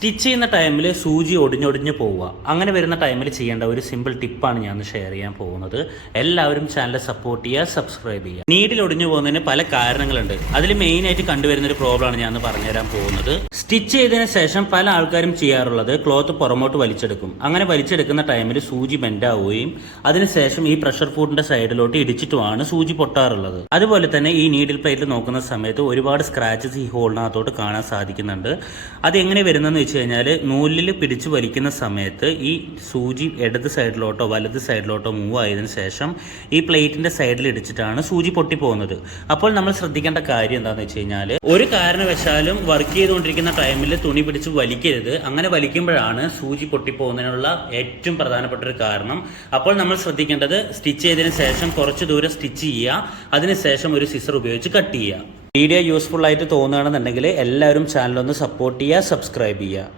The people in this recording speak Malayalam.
സ്റ്റിച്ച് ചെയ്യുന്ന ടൈമിൽ സൂചി ഒടിഞ്ഞൊടിഞ്ഞ് പോവുക. അങ്ങനെ വരുന്ന ടൈമിൽ ചെയ്യേണ്ട ഒരു സിമ്പിൾ ടിപ്പാണ് ഞാൻ ഷെയർ ചെയ്യാൻ പോകുന്നത്. എല്ലാവരും ചാനൽ സപ്പോർട്ട് ചെയ്യുക സബ്സ്ക്രൈബ് ചെയ്യുക. നീഡിൽ ഒടിഞ്ഞു പോകുന്നതിന് പല കാരണങ്ങളുണ്ട്. അതിൽ മെയിൻ ആയിട്ട് കണ്ടുവരുന്ന ഒരു പ്രോബ്ലമാണ് ഞാൻ പറഞ്ഞുതരാൻ പോകുന്നത്. സ്റ്റിച്ച് ചെയ്തതിന് ശേഷം പല ആൾക്കാരും ചെയ്യാറുള്ളത് ക്ലോത്ത് പുറമോട്ട് വലിച്ചെടുക്കും. അങ്ങനെ വലിച്ചെടുക്കുന്ന ടൈമിൽ സൂചി ബെൻഡാവുകയും അതിനുശേഷം ഈ പ്രഷർ ഫുഡിന്റെ സൈഡിലോട്ട് ഇടിച്ചിട്ടുമാണ് സൂചി പൊട്ടാറുള്ളത്. അതുപോലെ തന്നെ ഈ നീഡിൽ പ്ലേറ്റിൽ നോക്കുന്ന സമയത്ത് ഒരുപാട് സ്ക്രാച്ചസ് ഈ ഹോളിനകത്തോട്ട് കാണാൻ സാധിക്കുന്നുണ്ട്. അത് എങ്ങനെ വരുന്നതെന്ന് വെച്ച് കഴിഞ്ഞാൽ നൂലിൽ പിടിച്ച് വലിക്കുന്ന സമയത്ത് ഈ സൂചി ഇടത് സൈഡിലോട്ടോ വലത് സൈഡിലോട്ടോ മൂവ് ആയതിനു ശേഷം ഈ പ്ലേറ്റിന്റെ സൈഡിൽ ഇടിച്ചിട്ടാണ് സൂചി പൊട്ടിപ്പോകുന്നത് അപ്പോൾ നമ്മൾ ശ്രദ്ധിക്കേണ്ട കാര്യം എന്താണെന്ന് വെച്ച് കഴിഞ്ഞാൽ ഒരു കാരണവശാലും വർക്ക് ചെയ്തുകൊണ്ടിരിക്കുന്ന ടൈമിൽ തുണി പിടിച്ച് വലിക്കരുത്. അങ്ങനെ വലിക്കുമ്പോഴാണ് സൂചി പൊട്ടിപ്പോകുന്നതിനുള്ള ഏറ്റവും പ്രധാനപ്പെട്ട ഒരു കാരണം. അപ്പോൾ നമ്മൾ ശ്രദ്ധിക്കേണ്ടത് സ്റ്റിച്ച് ചെയ്തതിന് ശേഷം കുറച്ച് ദൂരം സ്റ്റിച്ച് ചെയ്യുക. അതിനുശേഷം ഒരു സിസർ ഉപയോഗിച്ച് കട്ട് ചെയ്യുക. വീഡിയോ യൂസ്ഫുൾ ആയിട്ട് തോന്നുകയാണെന്നുണ്ടെങ്കിൽ എല്ലാവരും ചാനലൊന്ന് സപ്പോർട്ട് ചെയ്യുക സബ്സ്ക്രൈബ് ചെയ്യുക.